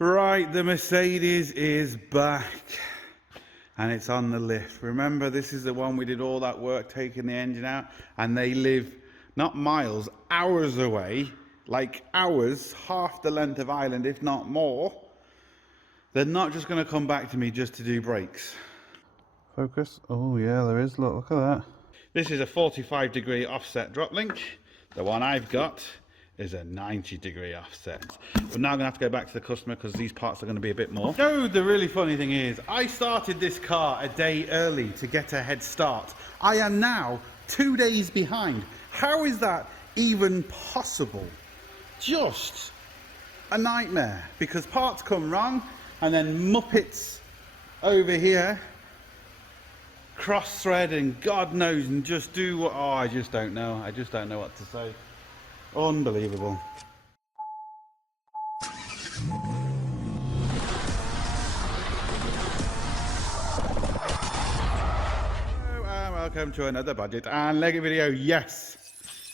Right, the Mercedes is back and it's on the lift. Remember, this is the one we did all that work taking the engine out, and they live not miles, hours away, like hours, half the length of Ireland, if not more. They're not just going to come back to me just to do brakes. Focus. Oh yeah, there is. Look at that. This is a 45-degree offset drop link. The one I've got is a 90-degree offset. But now I'm going to have to go back to the customer because these parts are going to be a bit more. No, the really funny thing is, I started this car a day early to get a head start. I am now 2 days behind. How is that even possible? Just a nightmare, because parts come wrong and then Muppets over here cross thread and God knows and just do what, oh, I just don't know. I just don't know what to say. Unbelievable. Hello and welcome to another Bodgit and Leggit video. Yes,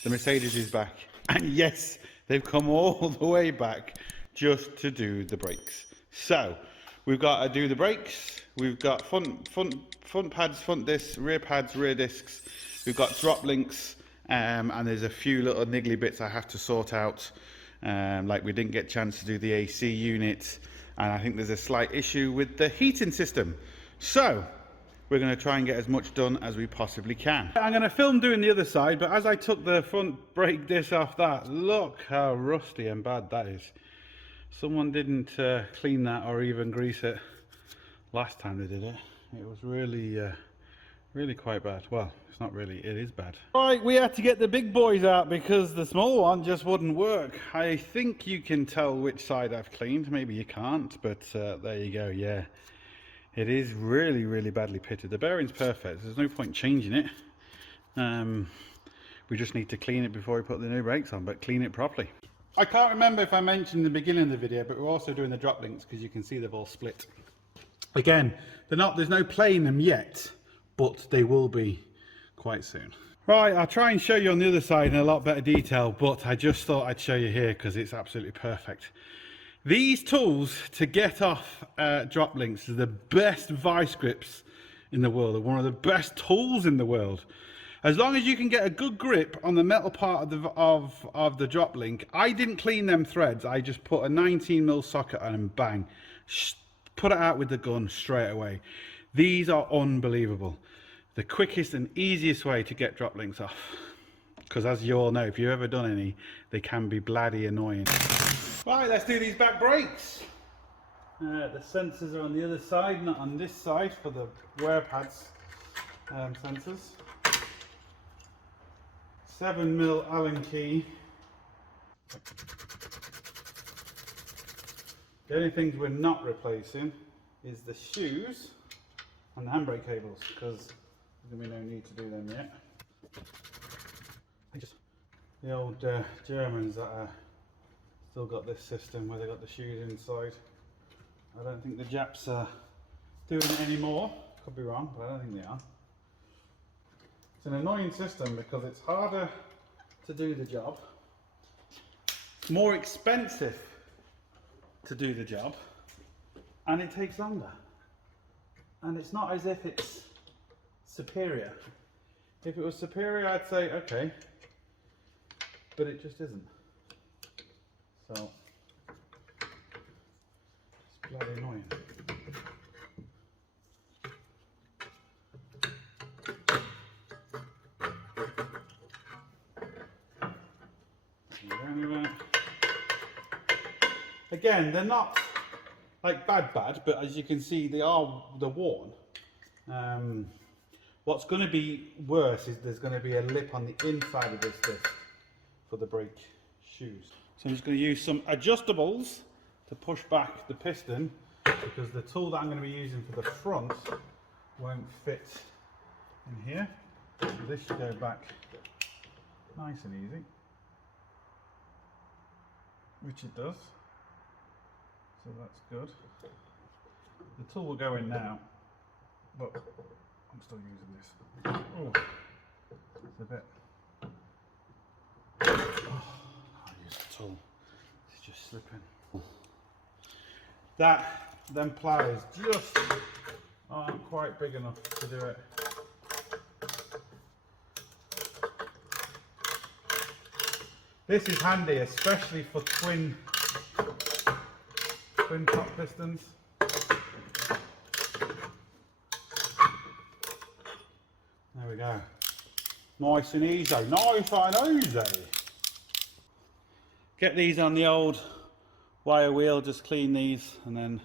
the Mercedes is back, and yes, they've come all the way back just to do the brakes. So we've got to do the brakes. We've got front pads, front discs, rear pads, rear discs. We've got drop links. And there's a few little niggly bits I have to sort out, like we didn't get a chance to do the AC unit, and I think there's a slight issue with the heating system. So we're going to try and get as much done as we possibly can. I'm going to film doing the other side, but as I took the front brake disc off that, look how rusty and bad that is. Someone didn't clean that or even grease it last time they did it. It was really quite bad. Well, it's not really, it is bad. Right, we had to get the big boys out because the small one just wouldn't work. I think you can tell which side I've cleaned. Maybe you can't, but there you go. Yeah, it is really badly pitted. The bearing's perfect. There's no point changing it. We just need to clean it before we put the new brakes on, but clean it properly. I can't remember if I mentioned in the beginning of the video, but we're also doing the drop links because you can see they've all split. Again, there's no play in them yet, but they will be quite soon. Right, I'll try and show you on the other side in a lot better detail, but I just thought I'd show you here because it's absolutely perfect. These tools to get off drop links are the best vice grips in the world. They're one of the best tools in the world. As long as you can get a good grip on the metal part of the drop link. I didn't clean them threads. I just put a 19mm socket on and bang, put it out with the gun straight away. These are unbelievable. The quickest and easiest way to get drop links off. Because as you all know, if you've ever done any, they can be bloody annoying. Right, let's do these back brakes. The sensors are on the other side, not on this side for the wear pads sensors. 7mm Allen key. The only things we're not replacing is the shoes and the handbrake cables, because there's going to be no need to do them yet. The old Germans that still got this system where they got the shoes inside. I don't think the Japs are doing it anymore. Could be wrong, but I don't think they are. It's an annoying system because it's harder to do the job, more expensive to do the job, and it takes longer. And it's not as if it's superior. If it was superior, I'd say okay, but it just isn't. So it's bloody annoying. Again, they're not like bad, but as you can see, they're worn. What's going to be worse is there's going to be a lip on the inside of this disc for the brake shoes. So I'm just going to use some adjustables to push back the piston, because the tool that I'm going to be using for the front won't fit in here. So this should go back nice and easy, which it does. So that's good. The tool will go in now, but I'm still using this. Oh, it's a bit. Oh, I'll use the tool. It's just slipping. them pliers just aren't quite big enough to do it. This is handy, especially for twin top pistons. There we go. Nice and easy, nice and easy. Get these on the old wire wheel, just clean these and then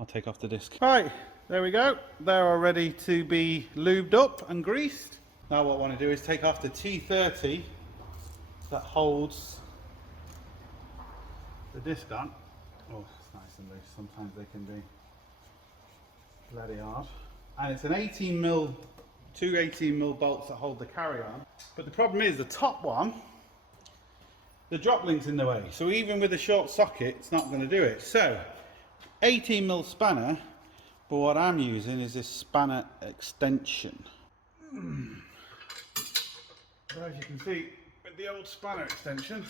I'll take off the disc. Right, there we go. They're all ready to be lubed up and greased. Now what I want to do is take off the T30 that holds the disc on. Oh, it's nice and loose. Sometimes they can be bloody hard. And it's an 18mm, two 18mm bolts that hold the carry on. But the problem is the top one, the drop link's in the way. So even with a short socket, it's not going to do it. So 18mm spanner, but what I'm using is this spanner extension. So as you can see, with the old spanner extension,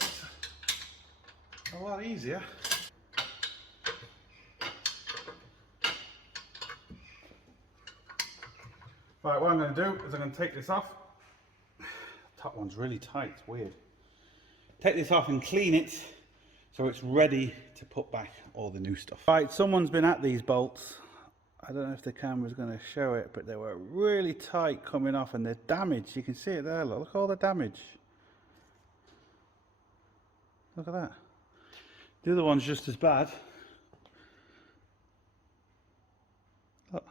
it's a lot easier. Right, what I'm going to do is I'm going to take this off. The top one's really tight, it's weird. Take this off and clean it so it's ready to put back all the new stuff. Right, someone's been at these bolts. I don't know if the camera's going to show it, but they were really tight coming off and they're damaged. You can see it there, look at all the damage. Look at that. The other one's just as bad. Look.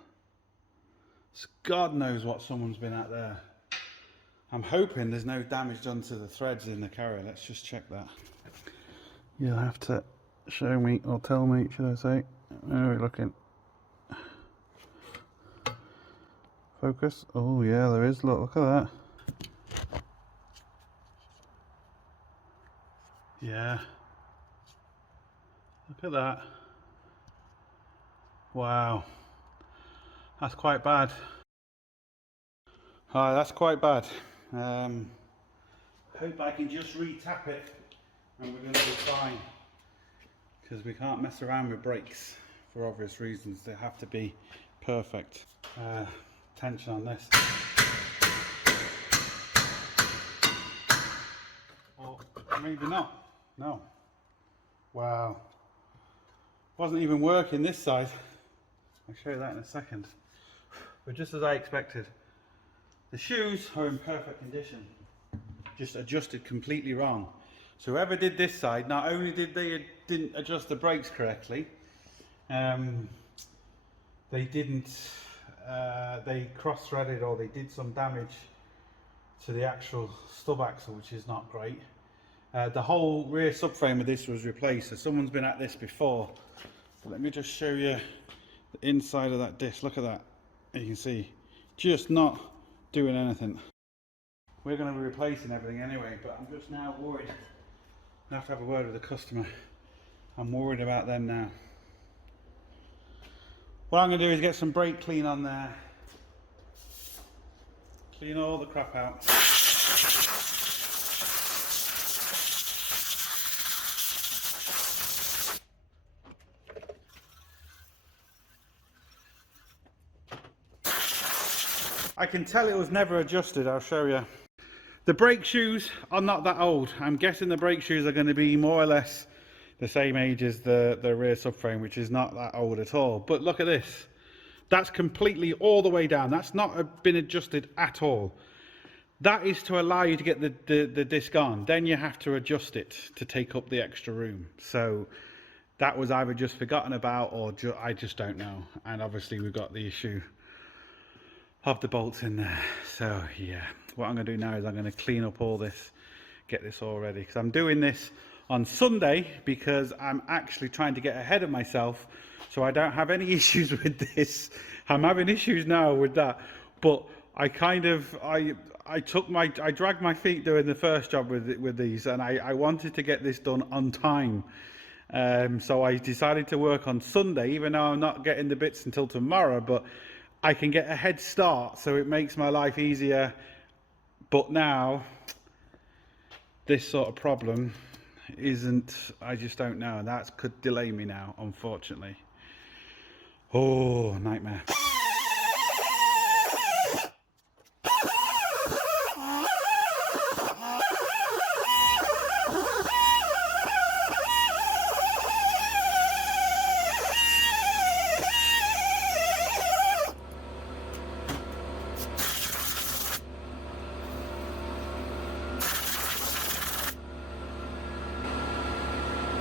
God knows what someone's been at there. I'm hoping there's no damage done to the threads in the carrier. Let's just check that. You'll have to show me or tell me, should I say. Where are we looking? Focus. Oh yeah, there is. Look at that. Yeah. Look at that. Wow. That's quite bad. Hi, that's quite bad. Hope I can just re-tap it and we're going to be fine. Because we can't mess around with brakes for obvious reasons. They have to be perfect. Tension on this. Or maybe not. No. Wow. Wasn't even working this side. I'll show you that in a second. But just as I expected. The shoes are in perfect condition. Just adjusted completely wrong. So whoever did this side, not only didn't adjust the brakes correctly, they didn't. They cross-threaded or they did some damage to the actual stub axle, which is not great. The whole rear subframe of this was replaced, so someone's been at this before. But let me just show you the inside of that disc. Look at that. You can see, just not doing anything. We're going to be replacing everything anyway, but I'm just now worried. I have to have a word with the customer. I'm worried about them now. What I'm going to do is get some brake clean on there. Clean all the crap out. I can tell it was never adjusted, I'll show you. The brake shoes are not that old. I'm guessing the brake shoes are going to be more or less the same age as the rear subframe, which is not that old at all. But look at this. That's completely all the way down. That's not been adjusted at all. That is to allow you to get the disc on. Then you have to adjust it to take up the extra room. So that was either just forgotten about or I just don't know. And obviously we've got the issue of the bolts in there. So yeah, what I'm going to do now is I'm going to clean up all this, get this all ready, because I'm doing this on Sunday because I'm actually trying to get ahead of myself so I don't have any issues with this. I'm having issues now with that, but I dragged my feet doing the first job with these, and I wanted to get this done on time. So I decided to work on Sunday, even though I'm not getting the bits until tomorrow, but I can get a head start, so it makes my life easier. But now, this sort of problem isn't, I just don't know. That could delay me now, unfortunately. Oh, nightmare.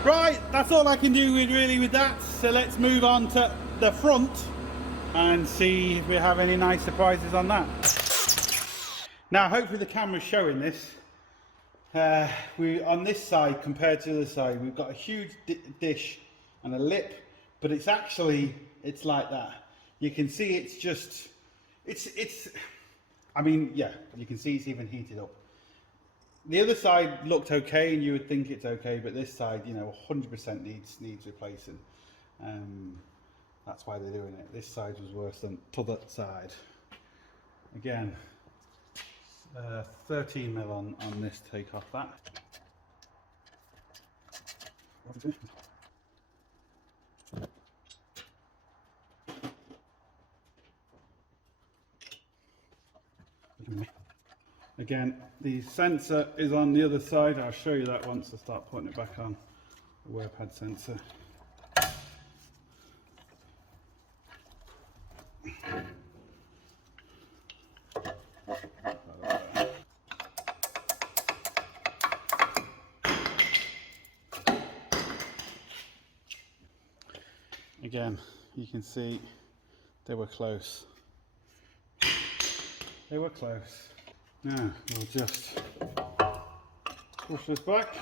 Right, that's all I can do really with that. So let's move on to the front and see if we have any nice surprises on that. Now, hopefully the camera's showing this. We on this side compared to the other side, we've got a huge dish and a lip, but it's actually, it's like that. You can see it's just, I mean, yeah, you can see it's even heated up. The other side looked okay, and you would think it's okay, but this side, you know, 100% needs replacing. That's why they're doing it. This side was worse than the other side. Again, 13 mil on this. Take off that. What is it? Again, the sensor is on the other side. I'll show you that once I start putting it back on. The wear pad sensor. Again, you can see they were close. They were close. Now we'll just push this back.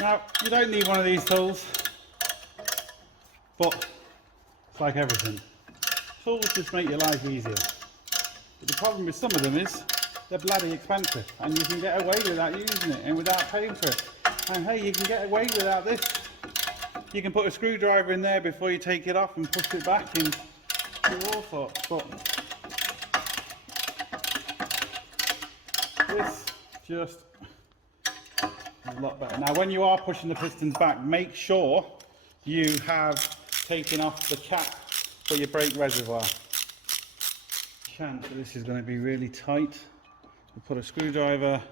Now, you don't need one of these tools, but it's like everything. Tools just make your life easier. But the problem with some of them is they're bloody expensive, and you can get away without using it and without paying for it. And hey, you can get away without this. You can put a screwdriver in there before you take it off and push it back and do all sorts. But this just is a lot better. Now, when you are pushing the pistons back, make sure you have taken off the cap for your brake reservoir. Chance that this is going to be really tight. We'll put a screwdriver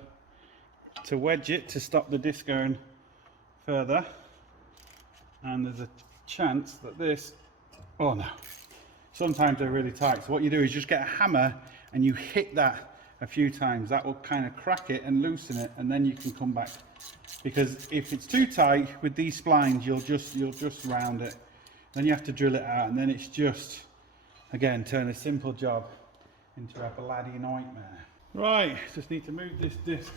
to wedge it to stop the disc going further, and there's a chance that this, oh no, sometimes they're really tight. So what you do is just get a hammer and you hit that a few times. That will kind of crack it and loosen it, and then you can come back. Because if it's too tight with these splines, you'll just round it. Then you have to drill it out, and then it's just, again, turn a simple job into a bloody nightmare. Right, just need to move this disc.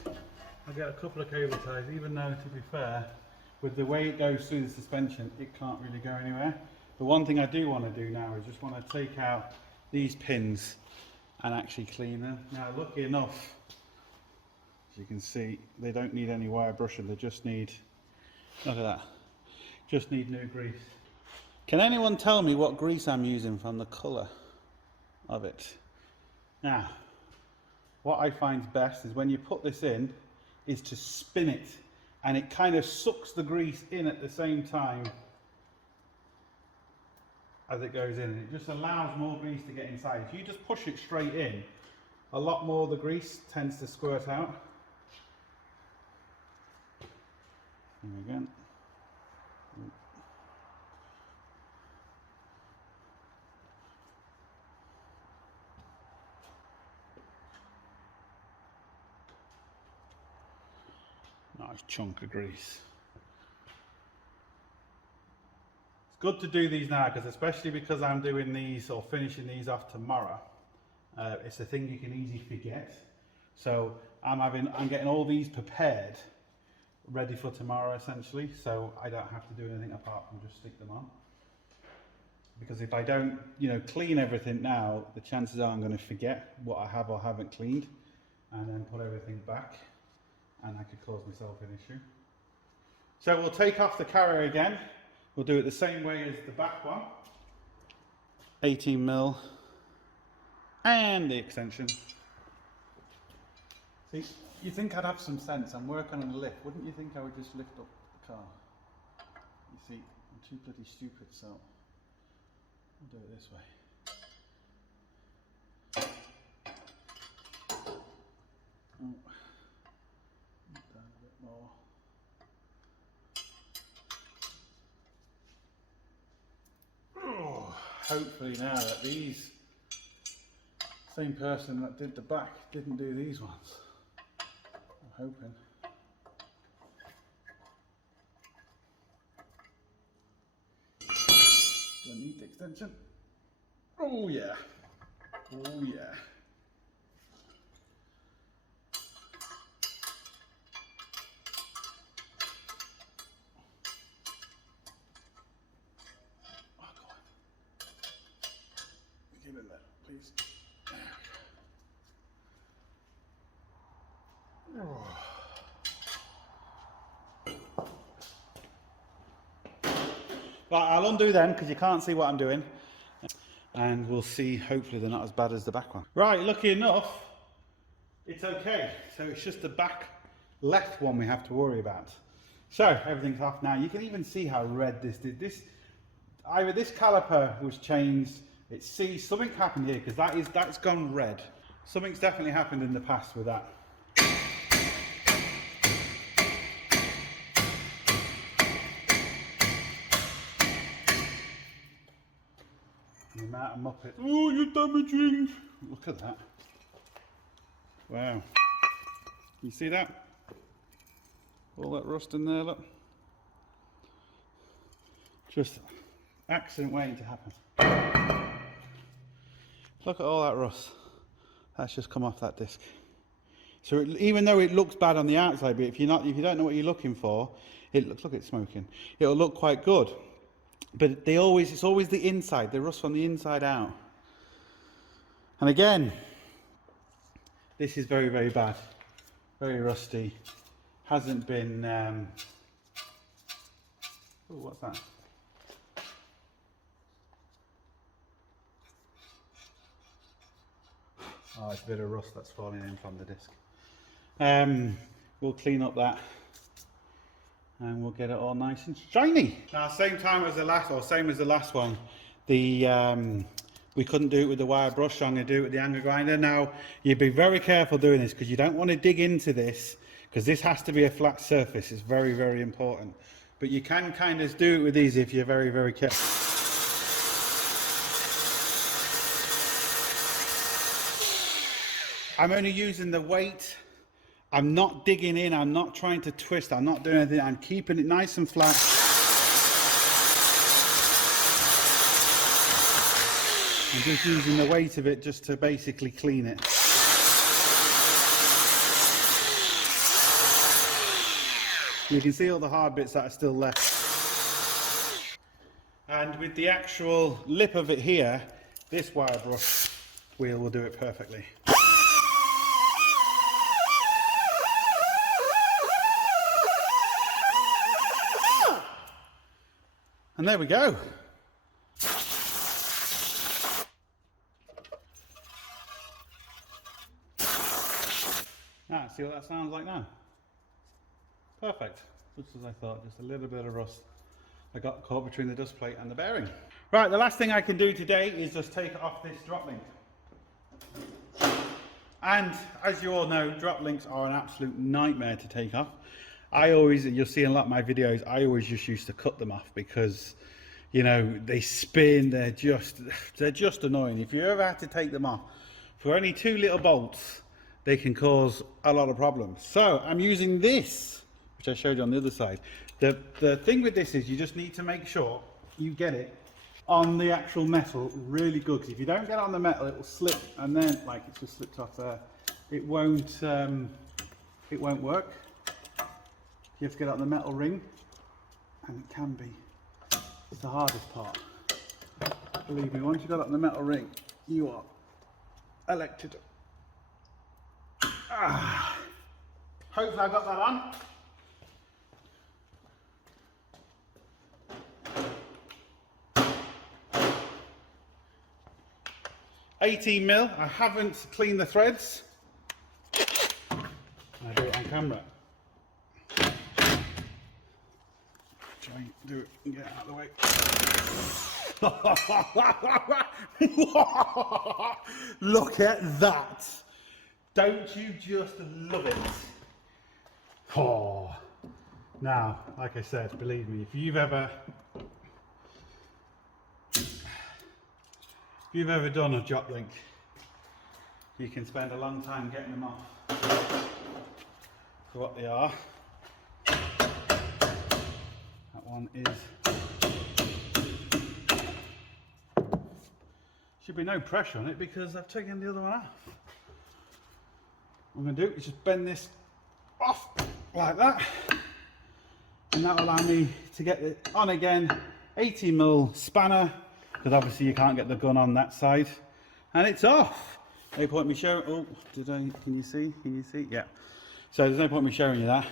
I've got a couple of cable ties, even though, to be fair, with the way it goes through the suspension, it can't really go anywhere. The one thing I do want to do now is just want to take out these pins and actually clean them. Now, lucky enough, as you can see, they don't need any wire brushing, they just need, look at that, just need new grease. Can anyone tell me what grease I'm using from the colour of it? Now, what I find best is when you put this in, is to spin it, and it kind of sucks the grease in at the same time as it goes in, and it just allows more grease to get inside. If you just push it straight in, a lot more of the grease tends to squirt out. And again. Nice chunk of grease. It's good to do these now, because especially because I'm doing these or finishing these off tomorrow, it's a thing you can easily forget. So I'm getting all these prepared, ready for tomorrow essentially, so I don't have to do anything apart from just stick them on. Because if I don't, clean everything now, the chances are I'm going to forget what I have or haven't cleaned, and then put everything back, and I could cause myself an issue. So we'll take off the carrier again, We'll do it the same way as the back one. 18mm and the extension. See, you think I'd have some sense. I'm working on a lift. Wouldn't you think I would just lift up the car? You see, I'm too bloody stupid, so I'll do it this way. Oh, down a bit more. Oh, hopefully now that these same person that did the back didn't do these ones. I'm hoping. Do I need the extension? Oh yeah. Oh yeah. Oh, go on. Give it that, please. Oh. Right, I'll undo them because you can't see what I'm doing. And we'll see, hopefully they're not as bad as the back one. Right, lucky enough, it's okay. So it's just the back left one we have to worry about. So everything's off now. You can even see how red this did. Either this caliper was changed, something happened here because that's gone red. Something's definitely happened in the past with that. The amount of muppet. Oh, you're damaging! Look at that. Wow. You see that? All that rust in there, look. Just accident waiting to happen. Look at all that rust. That's just come off that disc. So even though it looks bad on the outside, but if you don't know what you're looking for, it looks, look, it's smoking. It'll look quite good. But it's always the inside, the rust from the inside out. And again, this is very, very bad. Very rusty. Hasn't been, oh, what's that? Oh, it's a bit of rust that's falling in from the disc. We'll clean up that and we'll get it all nice and shiny. Now, same as the last one, we couldn't do it with the wire brush, so I'm going to do it with the angle grinder. Now, you'd be very careful doing this because you don't want to dig into this because this has to be a flat surface. It's very, very important. But you can kind of do it with these if you're very, very careful. I'm only using the weight. I'm not digging in. I'm not trying to twist. I'm not doing anything. I'm keeping it nice and flat. I'm just using the weight of it just to basically clean it. You can see all the hard bits that are still left. And with the actual lip of it here, this wire brush wheel will do it perfectly. And there we go. Now, see what that sounds like now? Perfect. Just as I thought, just a little bit of rust. I got caught between the dust plate and the bearing. Right, the last thing I can do today is just take off this drop link. And as you all know, drop links are an absolute nightmare to take off. You'll see in a lot of my videos, I always just used to cut them off because, you know, they spin, they're just annoying. If you ever have to take them off, for only 2 little bolts, they can cause a lot of problems. So I'm using this, which I showed you on the other side. The thing with this is you just need to make sure you get it on the actual metal really good, because if you don't get it on the metal, it will slip, and then, like it's just slipped off there, it won't work. You have to get it on the metal ring, and it can be. It's the hardest part. Believe me, once you've got it on the metal ring, you are elected. Hopefully I got that on. 18 mil. I haven't cleaned the threads. I do it on camera. Try and do it and get it out of the way. Look at that. Don't you just love it? Oh. Now, like I said, believe me, if you've ever done a drop link, you can spend a long time getting them off for what they are. That one is, should be no pressure on it because I've taken the other one off. What I'm going to do is just bend this off like that, and that will allow me to get it on again. 18mm spanner, because obviously you can't get the gun on that side, and it's off. No point me showing. Oh, can you see? Yeah. So there's no point me showing you that.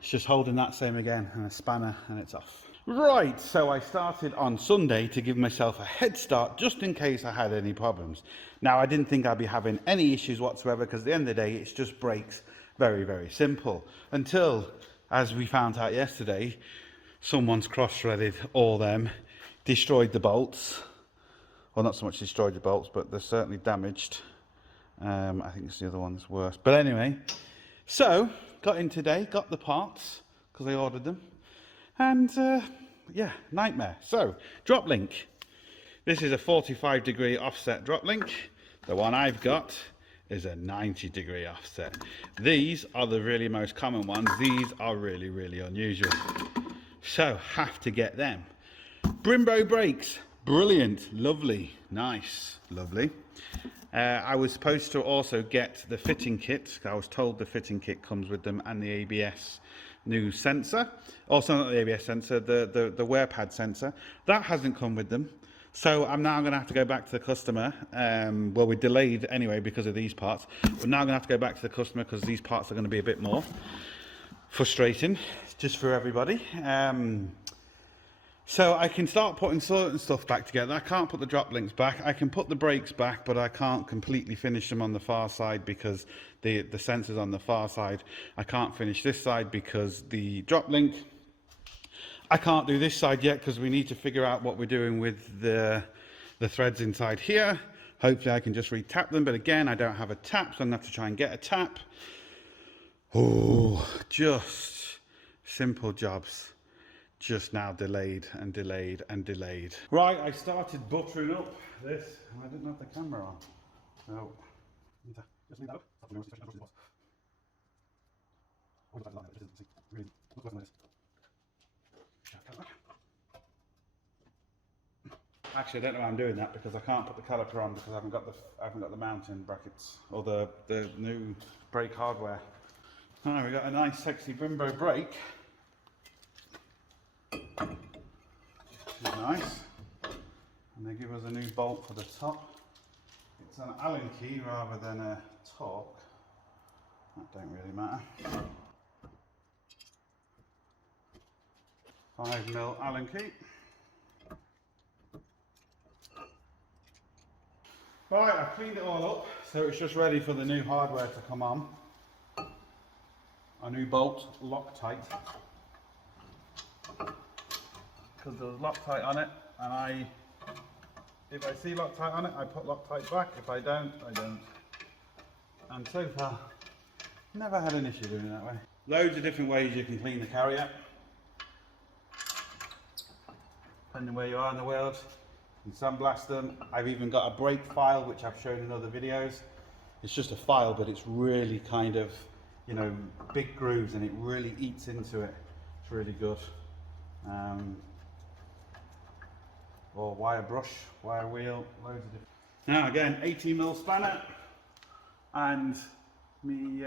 It's just holding that same again, and a spanner, and it's off. Right, so I started on Sunday to give myself a head start just in case I had any problems. Now, I didn't think I'd be having any issues whatsoever because at the end of the day, it's just brakes. Very, very simple. Until, as we found out yesterday, someone's cross-threaded all them, destroyed the bolts. Well, not so much destroyed the bolts, but they're certainly damaged. I think it's the other one that's worse. But anyway, so got in today, got the parts because I ordered them. And yeah, nightmare. So, drop link. This is a 45-degree offset drop link. The one I've got is a 90-degree offset. These are the really most common ones. These are really, really unusual. So, have to get them. Brembo brakes. Brilliant. Lovely. Nice. Lovely. I was supposed to also get the fitting kit. I was told the fitting kit comes with them and the ABS new sensor. Also not the ABS sensor, the wear pad sensor. That hasn't come with them. So I'm now going to have to go back to the customer. Well, we're delayed anyway because of these parts. But now I'm going to have to go back to the customer because these parts are going to be a bit more frustrating just for everybody. So I can start putting certain stuff back together. I can't put the drop links back. I can put the brakes back, but I can't completely finish them on the far side because the sensor's on the far side. I can't finish this side because the drop link. I can't do this side yet because we need to figure out what we're doing with the threads inside here. Hopefully I can just re-tap them, but again, I don't have a tap, so I'm going to have to try and get a tap. Oh, just simple jobs. Just now delayed and delayed and delayed. Right, I started buttering up this, and I didn't have the camera on. So, just leave that up. Actually, I don't know how I'm doing that because I can't put the caliper on because I haven't got the mounting brackets or the new brake hardware. Alright, we got a nice sexy Brembo brake. Which is nice. And they give us a new bolt for the top. It's an Allen key rather than a torque. That don't really matter. 5mm Allen key. Right, I've cleaned it all up, so it's just ready for the new hardware to come on. A new bolt, Loctite. Because there's Loctite on it, and if I see Loctite on it, I put Loctite back. If I don't, I don't. And so far, never had an issue doing it that way. Loads of different ways you can clean the carrier. Depending where you are in the world. You can sandblast them. I've even got a brake file, which I've shown in other videos. It's just a file, but it's really kind of, you know, big grooves, and it really eats into it. It's really good. Or wire brush, wire wheel, loads of different. Now again, 18mm spanner and me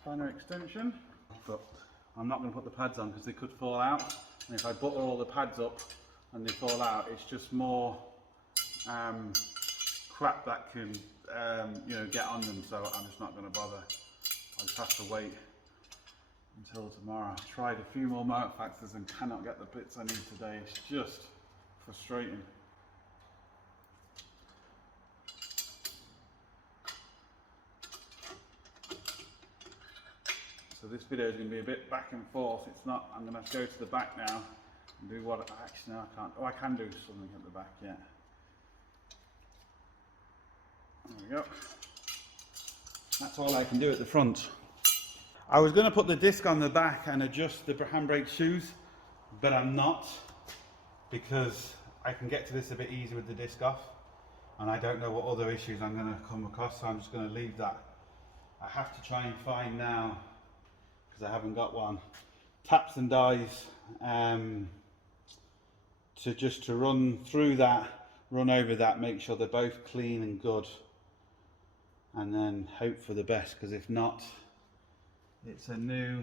spanner extension. But I'm not going to put the pads on because they could fall out. And if I butter all the pads up and they fall out, it's just more crap that can you know, get on them. So I'm just not going to bother. I'll just have to wait until tomorrow. I've tried a few more motor factors and cannot get the bits I need today. It's just frustrating. So this video is going to be a bit back and forth. It's not, I'm going to have to go to the back now and do what, actually no I can't, oh I can do something at the back, yeah. There we go. That's all I can do at the front. I was going to put the disc on the back and adjust the handbrake shoes, but I'm not, because I can get to this a bit easier with the disc off, and I don't know what other issues I'm going to come across, so I'm just going to leave that. I have to try and find now, because I haven't got one, taps and dies to run through that, run over that, make sure they're both clean and good, and then hope for the best, because if not, it's a new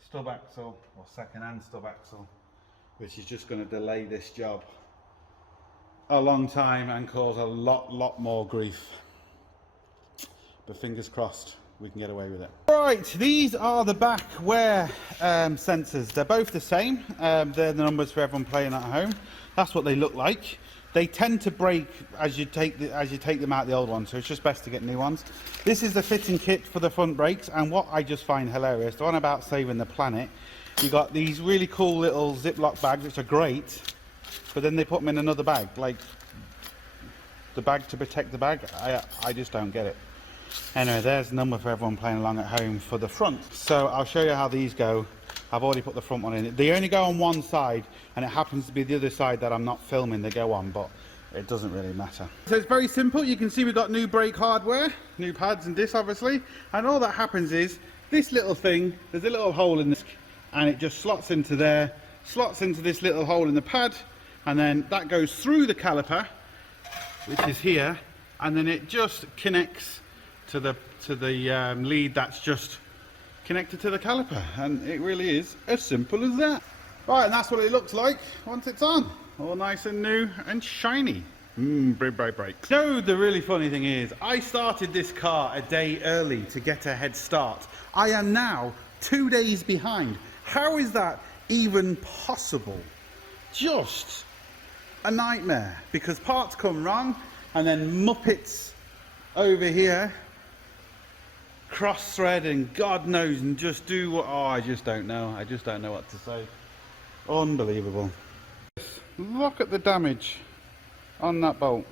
stub axle or second-hand stub axle, which is just going to delay this job a long time and cause a lot more grief. But fingers crossed we can get away with it. Right, these are the back wear sensors. They're both the same. They're the numbers for everyone playing at home. That's what they look like. They tend to break as you take them out the old ones, so it's just best to get new ones. This is the fitting kit for the front brakes, and what I just find hilarious, the one about saving the planet, you got these really cool little Ziploc bags, which are great, but then they put them in another bag, like the bag to protect the bag. I just don't get it. Anyway, there's the number for everyone playing along at home for the front. So I'll show you how these go. I've already put the front one in. They only go on one side, and it happens to be the other side that I'm not filming they go on, but it doesn't really matter. So it's very simple. You can see we've got new brake hardware, new pads and discs obviously, and all that happens is this little thing, there's a little hole in this, and it just slots into there, slots into this little hole in the pad, and then that goes through the caliper, which is here, and then it just connects to the lead that's just connected to the caliper, and it really is as simple as that. Right, and that's what it looks like once it's on, all nice and new and shiny. Brake. So the really funny thing is, I started this car a day early to get a head start. I am now 2 days behind. How is that even possible? Just a nightmare, because parts come wrong, and then muppets over here cross thread and God knows, and just do what, oh I just don't know what to say. Unbelievable. Look at the damage on that bolt.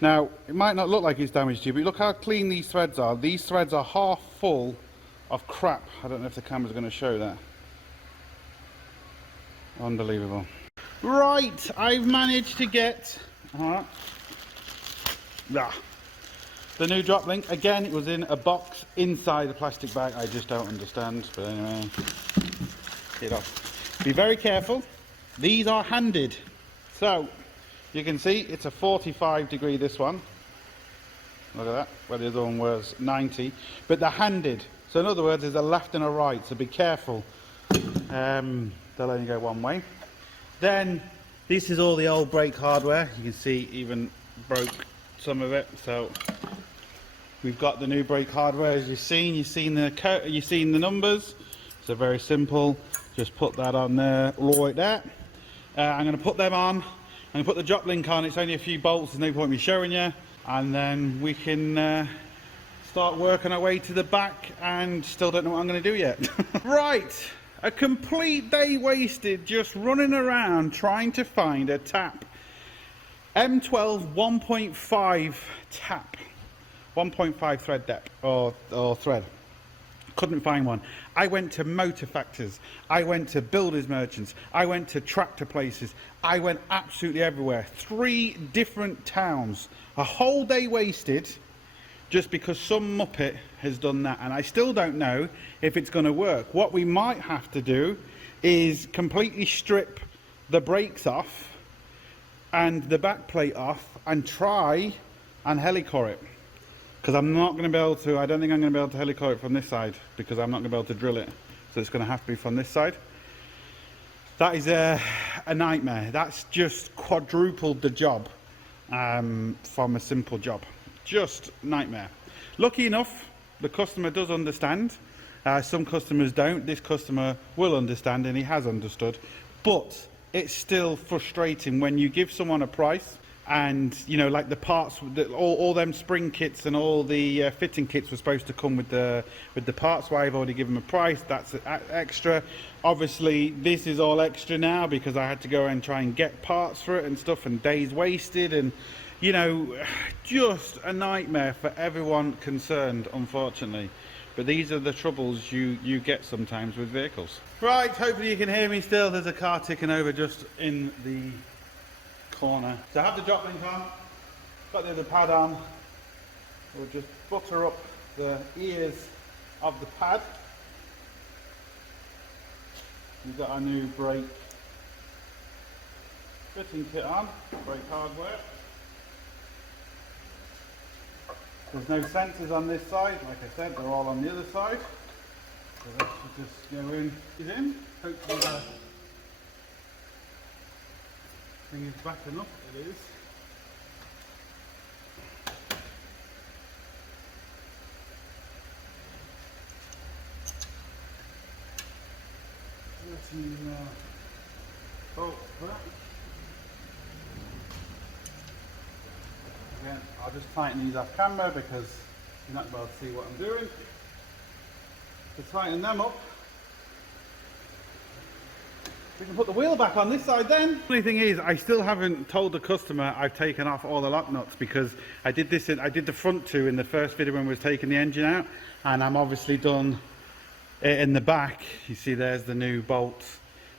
Now it might not look like it's damaged to you, but look how clean these threads are. These threads are half full of crap. I don't know if the camera's going to show that. Unbelievable. Right, I've managed to get the new drop link. Again, it was in a box inside a plastic bag. I just don't understand, but anyway, get it off. Be very careful. These are handed, so you can see it's a 45 degree, this one. Look at that, where the other one was 90, but they're handed, so in other words there's a left and a right, so be careful. They'll only go one way. Then this is all the old brake hardware. You can see even broke some of it. So we've got the new brake hardware, as you've seen the numbers. So very simple, just put that on there like that. I'm going to put them on. I'm going to put the drop link on. It's only a few bolts, there's no point me showing you, and then we can start working our way to the back, and still don't know what I'm going to do yet. Right, a complete day wasted just running around trying to find a tap. M12 1.5 tap, 1.5 thread depth or thread. Couldn't find one. I went to motor factors, I went to builders merchants, I went to tractor places, I went absolutely everywhere. 3 different towns. A whole day wasted just because some muppet has done that, and I still don't know if it's going to work. What we might have to do is completely strip the brakes off and the back plate off and try and helicore it, because I'm not going to be able to, I don't think I'm going to be able to helicore it from this side, because I'm not going to be able to drill it, so it's going to have to be from this side. That is a nightmare. That's just quadrupled the job from a simple job. Just nightmare. Lucky enough, the customer does understand. Some customers don't. This customer will understand, and he has understood, but it's still frustrating when you give someone a price and you know, like the parts, all them spring kits and all the fitting kits were supposed to come with the parts. So I've already given them a price. That's extra. Obviously this is all extra now because I had to go and try and get parts for it and stuff, and days wasted, and you know, just a nightmare for everyone concerned, unfortunately. But these are the troubles you get sometimes with vehicles. Right, hopefully you can hear me still. There's a car ticking over just in the corner. So I have the drop link on, got the other pad on. We'll just butter up the ears of the pad. We've got our new brake fitting kit on, brake hardware. There's no sensors on this side, like I said, they're all on the other side. So that should just go in. Is in. Hopefully the thing is back enough. It is. Bolt back. Again, I'll just tighten these off camera because you're not able to see what I'm doing. To tighten them up, we can put the wheel back on this side then. The funny thing is, I still haven't told the customer I've taken off all the lock nuts, because I did this. I did the front two in the first video when we was taking the engine out, and I'm obviously done it in the back. You see, there's the new bolt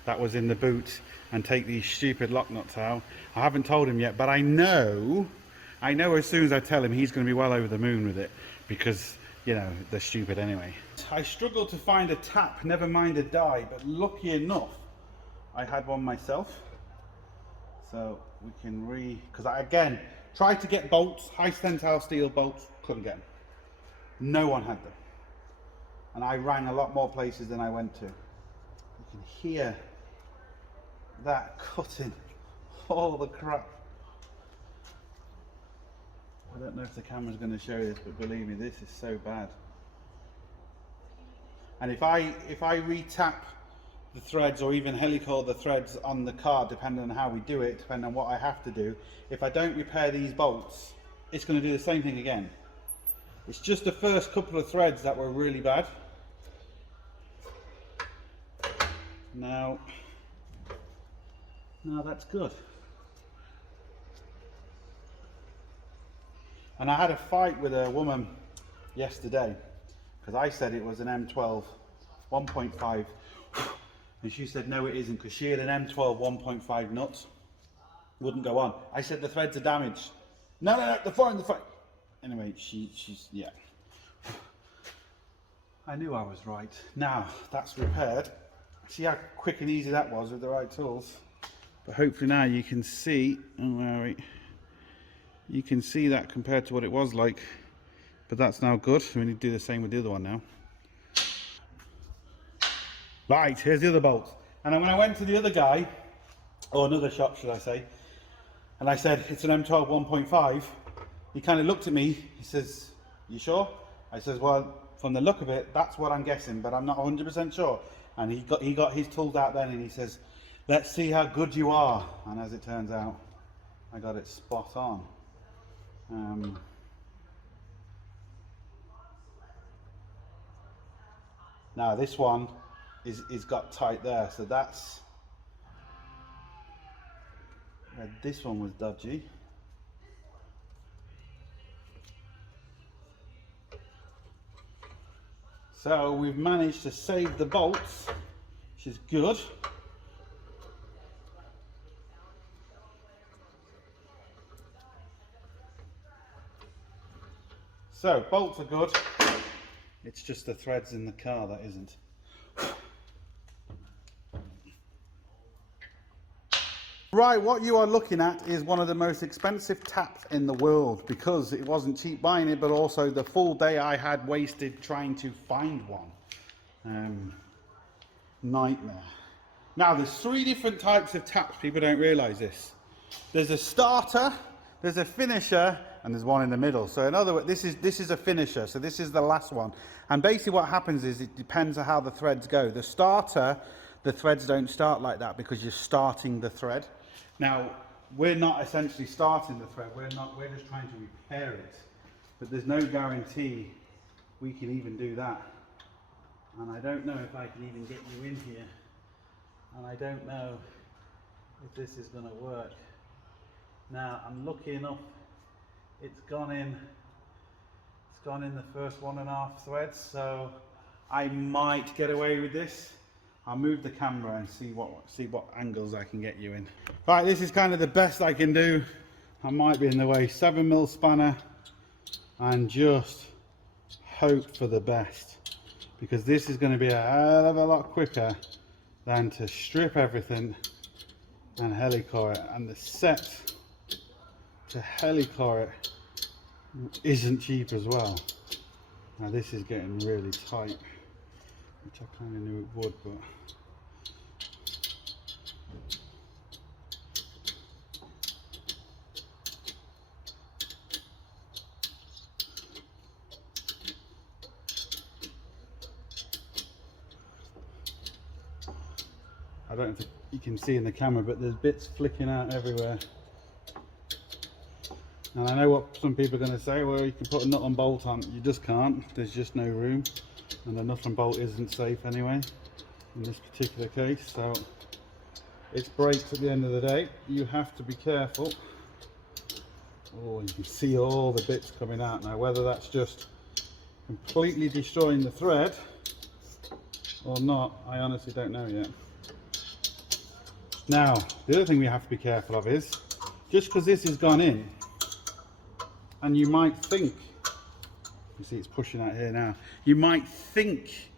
that was in the boot, and take these stupid lock nuts out. I haven't told him yet, but I know as soon as I tell him, he's going to be well over the moon with it, because you know, they're stupid anyway. I struggled to find a tap, never mind a die, but lucky enough I had one myself. So we can because I again tried to get bolts, high tensile steel bolts, couldn't get them. No one had them. And I rang a lot more places than I went to. You can hear that cutting all the crap. I don't know if the camera's going to show this, but believe me, this is so bad. And if I re-tap the threads, or even helical the threads on the car, depending on how we do it, depending on what I have to do, if I don't repair these bolts, it's going to do the same thing again. It's just the first couple of threads that were really bad. Now that's good. And I had a fight with a woman yesterday because I said it was an M12 1.5, and she said no, it isn't, because she had an M12 1.5 nuts, wouldn't go on. I said the threads are damaged. No, they're fine, they're fine. Anyway, she's yeah. I knew I was right. Now that's repaired. See how quick and easy that was with the right tools. But hopefully now you can see. Oh, wait. You can see that compared to what it was like, but that's now good. We need to do the same with the other one now. Right, here's the other bolts. And then when I went to the other guy, or another shop should I say, and I said it's an M12 1.5, he kind of looked at me, he says, you sure? I says, well, from the look of it, that's what I'm guessing, but I'm not 100% sure. And he got his tools out then, and he says, let's see how good you are. And as it turns out, I got it spot on. Now this one is got tight there, so that's this one was dodgy. So we've managed to save the bolts, which is good. So bolts are good, it's just the threads in the car that isn't. Right, what you are looking at is one of the most expensive taps in the world, because it wasn't cheap buying it, but also the full day I had wasted trying to find one. Nightmare. Now there's 3 different types of taps, people don't realise this. There's a starter, there's a finisher, and there's one in the middle. So in other words, this is a finisher, so this is the last one. And basically what happens is, it depends on how the threads go. The starter, the threads don't start like that because you're starting the thread. Now, we're not essentially starting the thread, we're just trying to repair it. But there's no guarantee we can even do that. And I don't know if I can even get you in here. And I don't know if this is going to work. Now I'm lucky enough, it's gone in the first 1.5 threads, so I might get away with this. I'll move the camera and see what angles I can get you in. Right, this is kind of the best I can do. I might be in the way. 7mm spanner, and just hope for the best, because this is going to be a hell of a lot quicker than to strip everything and helicore it. And the set to helicore it isn't cheap as well. Now this is getting really tight, which I kind of knew it would, but I don't know if you can see in the camera, but there's bits flicking out everywhere. And I know what some people are going to say, well, you can put a nut and bolt on. You just can't, there's just no room. And the nut and bolt isn't safe anyway, in this particular case. So it's brakes at the end of the day. You have to be careful. Oh, you can see all the bits coming out now. Whether that's just completely destroying the thread or not, I honestly don't know yet. Now, the other thing we have to be careful of is, just because this has gone in, and you might think, you see it's pushing out here now, you might think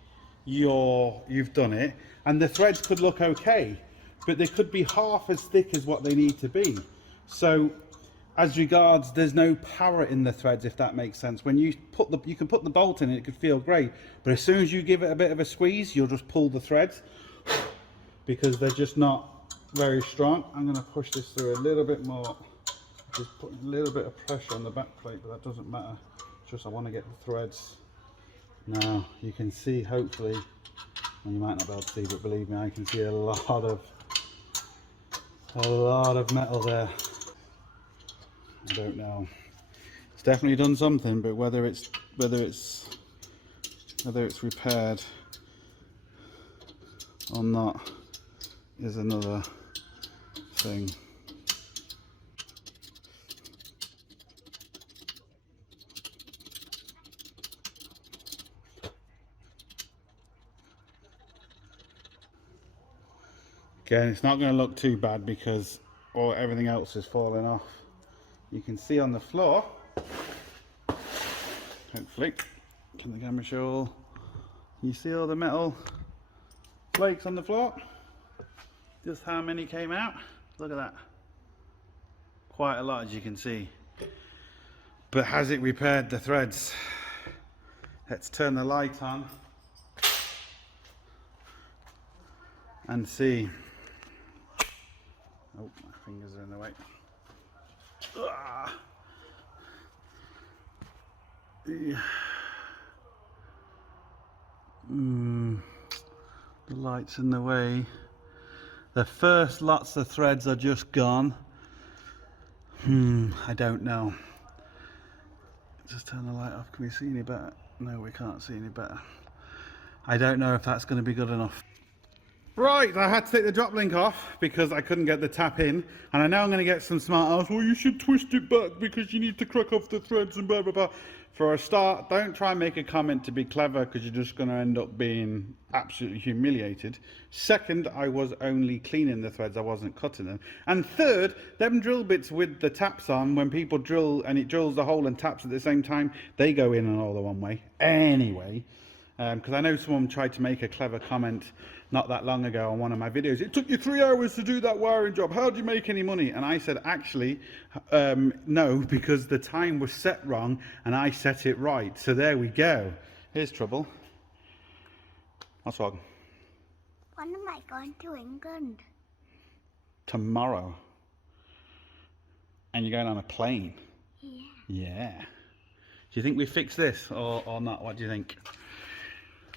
you've done it, and the threads could look okay, but they could be half as thick as what they need to be. So, as regards, there's no power in the threads, if that makes sense. When you can put the bolt in, it could feel great, but as soon as you give it a bit of a squeeze, you'll just pull the threads, because they're just not very strong. I'm going to push this through a little bit more, just putting a little bit of pressure on the back plate, but that doesn't matter. It's just I want to get the threads. Now you can see, hopefully, well, you might not be able to see, but believe me, I can see a lot of metal there. I don't know. It's definitely done something, but whether it's repaired or not is another thing. Again, it's not going to look too bad because everything else is falling off. You can see on the floor, hopefully, can the camera show all? You see all the metal flakes on the floor? Just how many came out? Look at that. Quite a lot, as you can see. But has it repaired the threads? Let's turn the light on and see. Oh, my fingers are in the way. Yeah. The light's in the way. The first lots of threads are just gone. I don't know. Just turn the light off. Can we see any better? No, we can't see any better. I don't know if that's going to be good enough. Right, I had to take the drop link off because I couldn't get the tap in, and I know I'm going to get some smart ass, well, you should twist it back because you need to crack off the threads and blah blah blah. For a start, don't try and make a comment to be clever because you're just going to end up being absolutely humiliated. Second, I was only cleaning the threads, I wasn't cutting them. And third, them drill bits with the taps on, when people drill and it drills the hole and taps at the same time, they go in and all the one way anyway. Because I know someone tried to make a clever comment not that long ago on one of my videos. It took you 3 hours to do that wiring job. How do you make any money? And I said, actually, no, because the time was set wrong and I set it right. So there we go. Here's trouble. What's wrong? When am I going to England? Tomorrow. And you're going on a plane? Yeah. Yeah. Do you think we fix this or not? What do you think?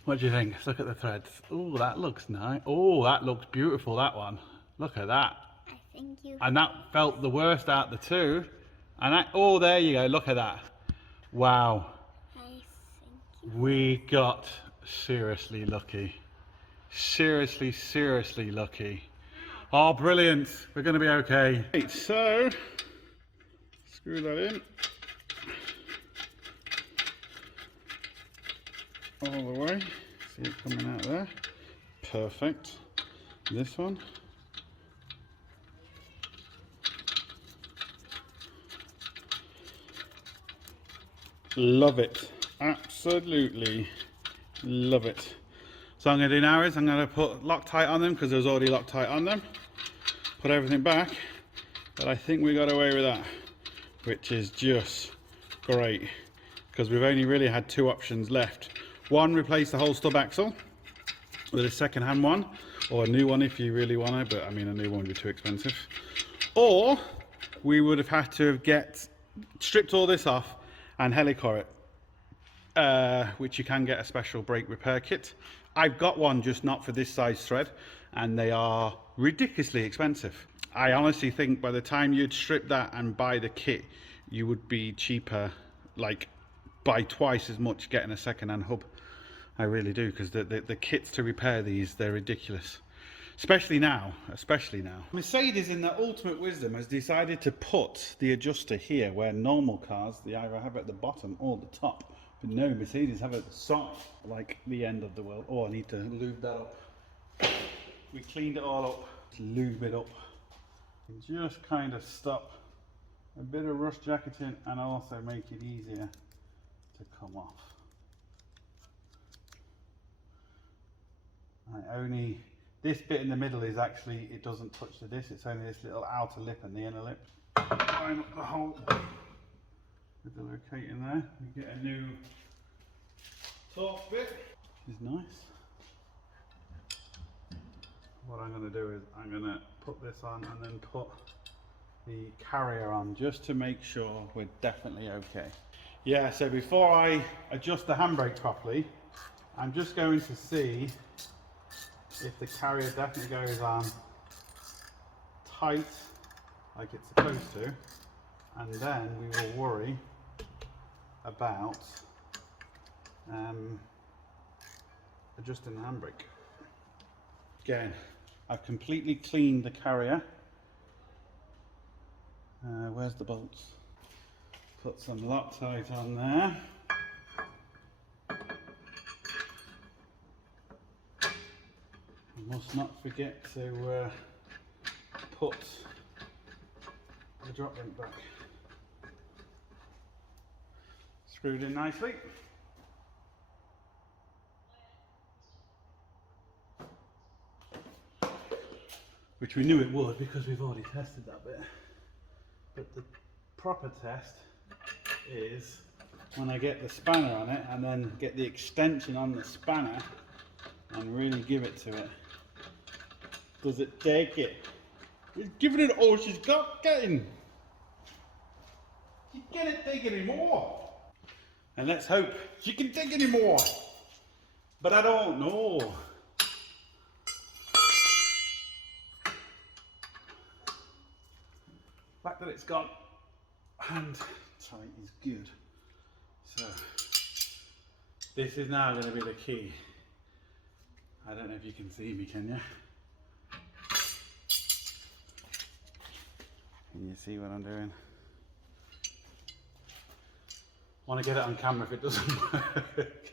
What do you think? Let's look at the threads. Oh, that looks nice. Oh, that looks beautiful, that one. Look at that. I Thank you. And that felt the worst out of the two. And oh, there you go, look at that. Wow. I thank you. We got seriously lucky. Seriously, seriously lucky. Oh, brilliant. We're going to be okay. Right, so, screw that in. All the way. See it coming out there. Perfect. This one. Love it. Absolutely love it. So I'm going to do now is I'm going to put Loctite on them because there's already Loctite on them. Put everything back. But I think we got away with that, which is just great because we've only really had two options left. One, replace the whole stub axle with a second-hand one, or a new one if you really want it, but I mean a new one would be too expensive. Or we would have had to have stripped all this off and helicore it, which you can get a special brake repair kit. I've got one, just not for this size thread, and they are ridiculously expensive. I honestly think by the time you'd strip that and buy the kit, you would be cheaper, like by twice as much getting a second-hand hub. I really do, because the kits to repair these, they're ridiculous. Especially now. Mercedes, in their ultimate wisdom, has decided to put the adjuster here, where normal cars, they either have it at the bottom or the top. But no, Mercedes have it at the side, like the end of the world. Oh, I need to lube that up. We cleaned it all up. Lube it up. And just kind of stop a bit of rust jacketing and also make it easier to come off. This bit in the middle is actually, it doesn't touch the disc, it's only this little outer lip and the inner lip. Line up the hole with the locating there. We get a new torque bit, which is nice. What I'm going to do is I'm going to put this on and then put the carrier on just to make sure we're definitely okay. Yeah, so before I adjust the handbrake properly, I'm just going to see if the carrier definitely goes on tight like it's supposed to, and then we will worry about adjusting the handbrake. Again, I've completely cleaned the carrier. Where's the bolts? Put some Loctite on there. Must not forget to put the drop link back. Screwed in nicely. Which we knew it would because we've already tested that bit. But the proper test is when I get the spanner on it and then get the extension on the spanner and really give it to it. Does it take it? She's giving it all she's got getting. She can't take any more. And let's hope she can take any more. But I don't know. The fact that it's got hand tight is good. So this is now going to be the key. I don't know if you can see me, can you? Can you see what I'm doing? I want to get it on camera if it doesn't work.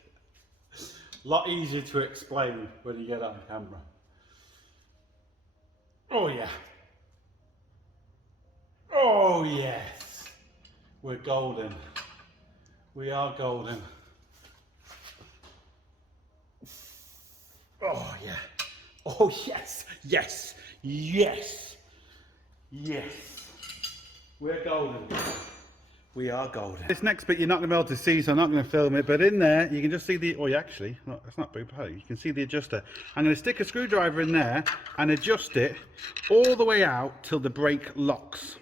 A lot easier to explain when you get it on camera. Oh yeah. Oh yes. We're golden. We are golden. Oh yeah. Oh yes. Yes. Yes. Yes. We're golden. We are golden. This next bit you're not going to be able to see, so I'm not going to film it, but in there you can just see the, oh yeah, actually, no, that's not big, you can see the adjuster. I'm going to stick a screwdriver in there and adjust it all the way out till the brake locks.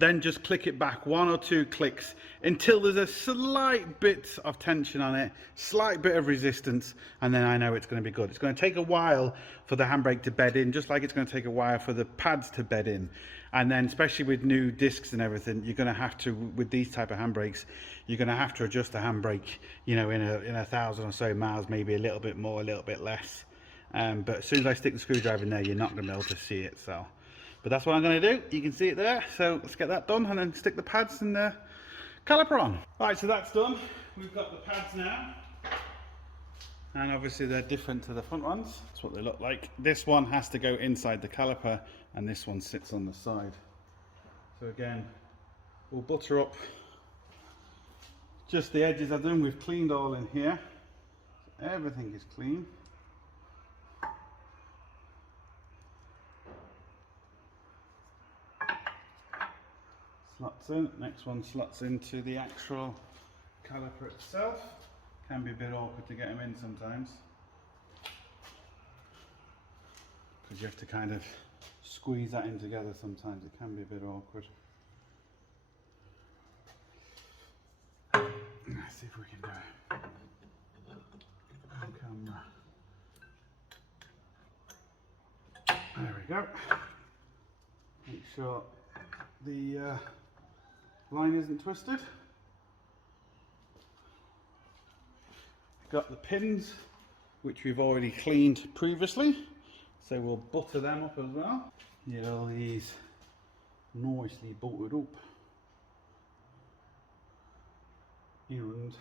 Then just click it back 1 or 2 clicks until there's a slight bit of tension on it, slight bit of resistance, and then I know it's going to be good. It's going to take a while for the handbrake to bed in, just like it's going to take a while for the pads to bed in. And then especially with new discs and everything, you're going to have to, with these type of handbrakes, you're going to have to adjust the handbrake, you know, in 1,000 or so miles, maybe a little bit more, a little bit less. But as soon as I stick the screwdriver in there, you're not going to be able to see it. So, but that's what I'm going to do. You can see it there. So let's get that done and then stick the pads and the caliper on. Right, so that's done. We've got the pads now. And obviously they're different to the front ones. That's what they look like. This one has to go inside the caliper and this one sits on the side. So again, we'll butter up just the edges of them. We've cleaned all in here. So everything is clean. Slots in. Next one slots into the actual caliper itself. Can be a bit awkward to get them in sometimes, because you have to kind of squeeze that in together. Sometimes it can be a bit awkward. Let's see if we can do it on camera. There we go. Make sure the line isn't twisted. Got the pins, which we've already cleaned previously, so we'll butter them up as well. Get all these nicely buttered up. And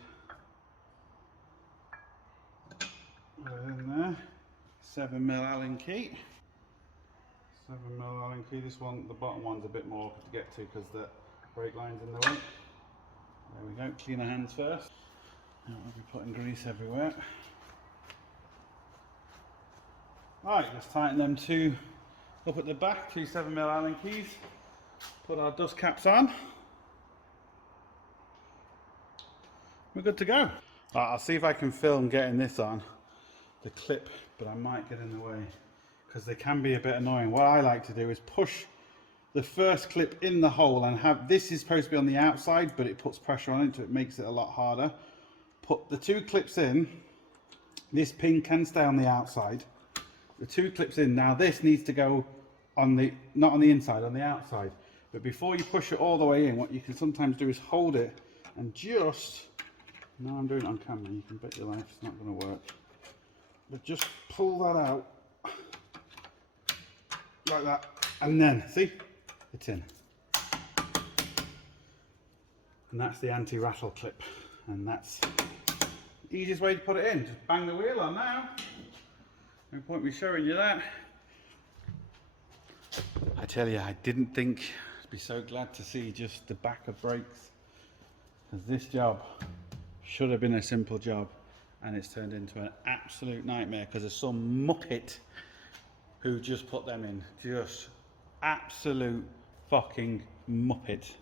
in there, 7mm Allen key. 7mm Allen key. This one, the bottom one's a bit more awkward to get to because the brake line's in the way. There we go. Clean our hands first. We'll be putting grease everywhere. Right, let's tighten them two up at the back, 2 7mm Allen keys. Put our dust caps on. We're good to go. Right, I'll see if I can film getting this on the clip, but I might get in the way because they can be a bit annoying. What I like to do is push the first clip in the hole and have, this is supposed to be on the outside, but it puts pressure on it, so it makes it a lot harder. Put the 2 clips in. This pin can stay on the outside. The 2 clips in. Now this needs to go on the, not on the inside, on the outside. But before you push it all the way in, what you can sometimes do is hold it and just, now I'm doing it on camera, you can bet your life it's not going to work. But just pull that out like that, and then see, it's in. And that's the anti-rattle clip, and that's the easiest way to put it in. Just bang the wheel on now. No point me showing you that. I tell you, I didn't think I'd be so glad to see just the back of brakes, because this job should have been a simple job, and it's turned into an absolute nightmare because there's some muppet who just put them in. Just absolute fucking muppet.